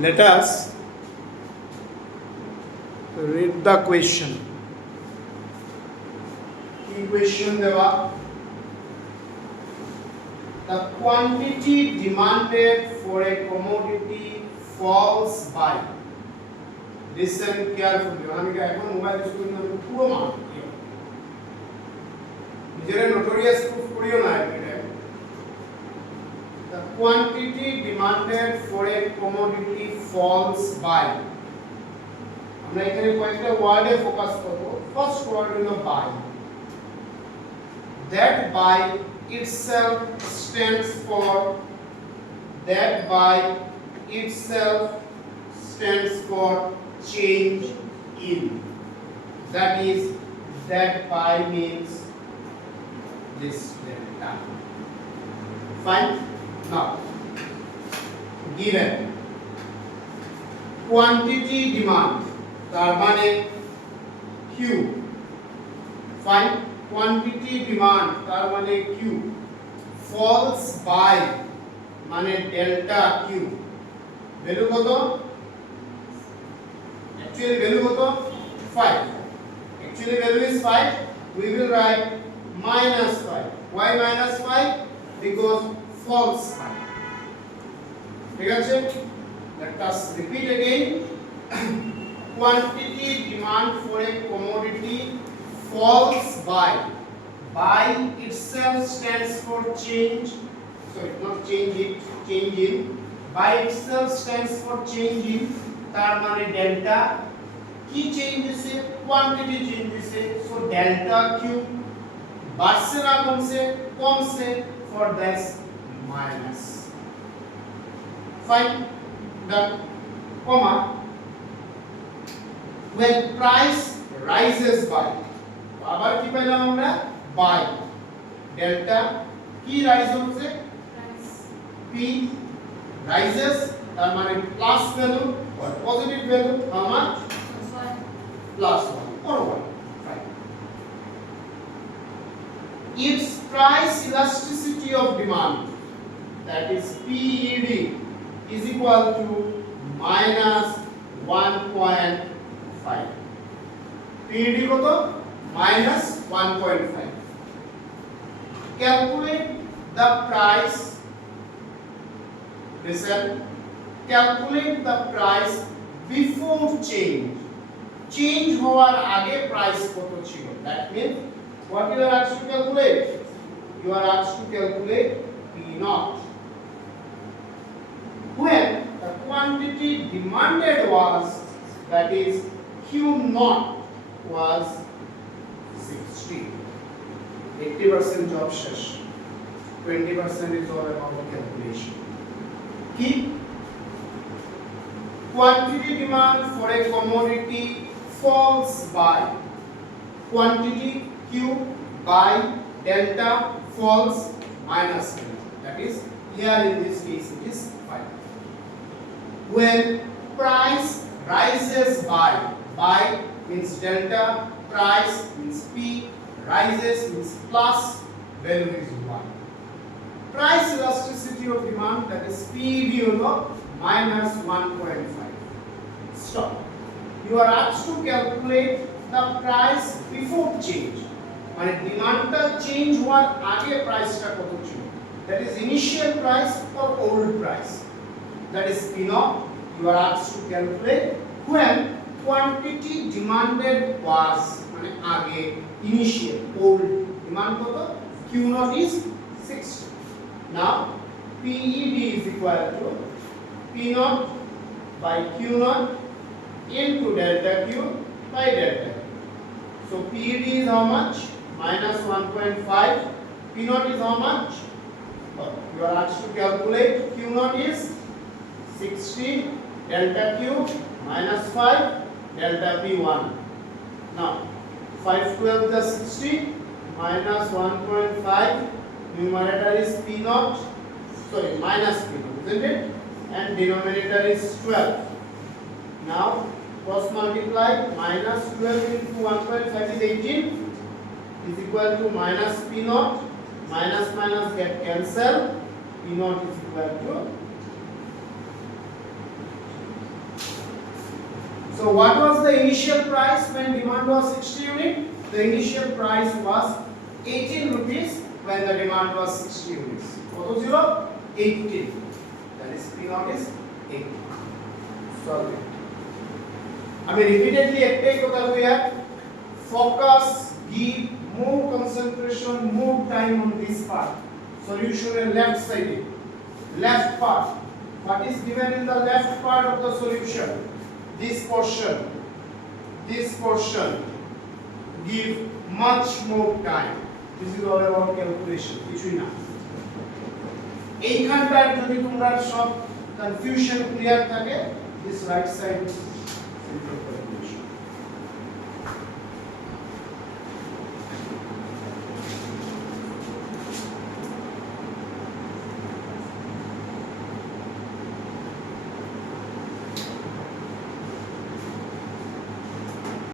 Let us read the question. Key question dewa. The quantity demanded for a commodity falls by. Listen carefully. আমি এখন mobile use করি না পুরো মান নিজের নোটোরিয়াস প্রুফ করিও না এটা the quantity demanded for a commodity falls by আমরা এখানে কয়েকটা ওয়ার্ডে ফোকাস করব ফার্স্ট ওয়ার্ড হলো by that by itself stands for change in. That is, that by means this delta. Fine. Now, given quantity demand, তার মানে Q. Fine. Quantity demand, তার মানে Q. Falls by, মানে delta Q. Value কত? Actually value কত? 5. Actually value is 5. We will write minus 5. Why minus 5? Because false 5. ঠিক আছে? Let us repeat again. Quantity demand for a commodity falls by. By itself stands for change. Sorry, not change it. Change in. By itself stands for change in. তার মানে delta কি change হইছে quantity change হইছে so delta Q বাড়ছে না কমছে for that's minus fine done comma when price rises by আবার কি পেলাম আমরা by ডেল্টা কি রাইজ হচ্ছে p rises তার মানে plus value or positive value how much plus 1 or 1 right its price elasticity of demand that is PED is equal to minus 1.5 PED কত minus 1.5 calculate the price listen calculate the price before change হওয়ার আগে price কত ছিল that means what you are asked to calculate you are asked to calculate P naught when the quantity demanded was that is Q naught was 60 80% job শেষ 20% is all about the calculation keep quantity demand for a commodity falls by quantity Q by delta falls minus delta that is here in this case it is 5 when price rises by means delta price means P rises means plus value is 1 price elasticity of demand that is PED minus 1.5 stop you are asked to calculate the price before change মানে ডিমান্ডটা change হওয়ার আগে প্রাইসটা কত ছিল that is initial price or old price that is P naught you are asked to calculate when quantity demanded was মানে আগে initial old demand কত Q naught is 60 now PED is equal to P naught by Q naught into delta Q by delta Q. So PED is how much? Minus 1.5. P naught is how much? You are asked to calculate. Q naught is 60 delta Q minus 5 delta P1. Now 5 12 is 60 minus 1.5 numerator is P naught sorry minus P naught isn't it? And denominator is 12. Now cross multiply minus 12 into 1.5 is 18 is equal to minus P naught minus minus get cancel P naught is equal to So what was the initial price when demand was 60 unit? The initial price was 18 rupees when the demand was 60 units. What was 18. That is P naught is 18. Solve it. I mean repeatedly একটাই কথা কইয়া focus, give more concentration, more time on this part. Solution left side. Left part. What is given in the left part of the solution? This portion. This portion. Give much more time. This is all about calculation. কিছুই না। এইখানটার যদি তোমরা সব confusion clear থাকে, this right side simple calculation.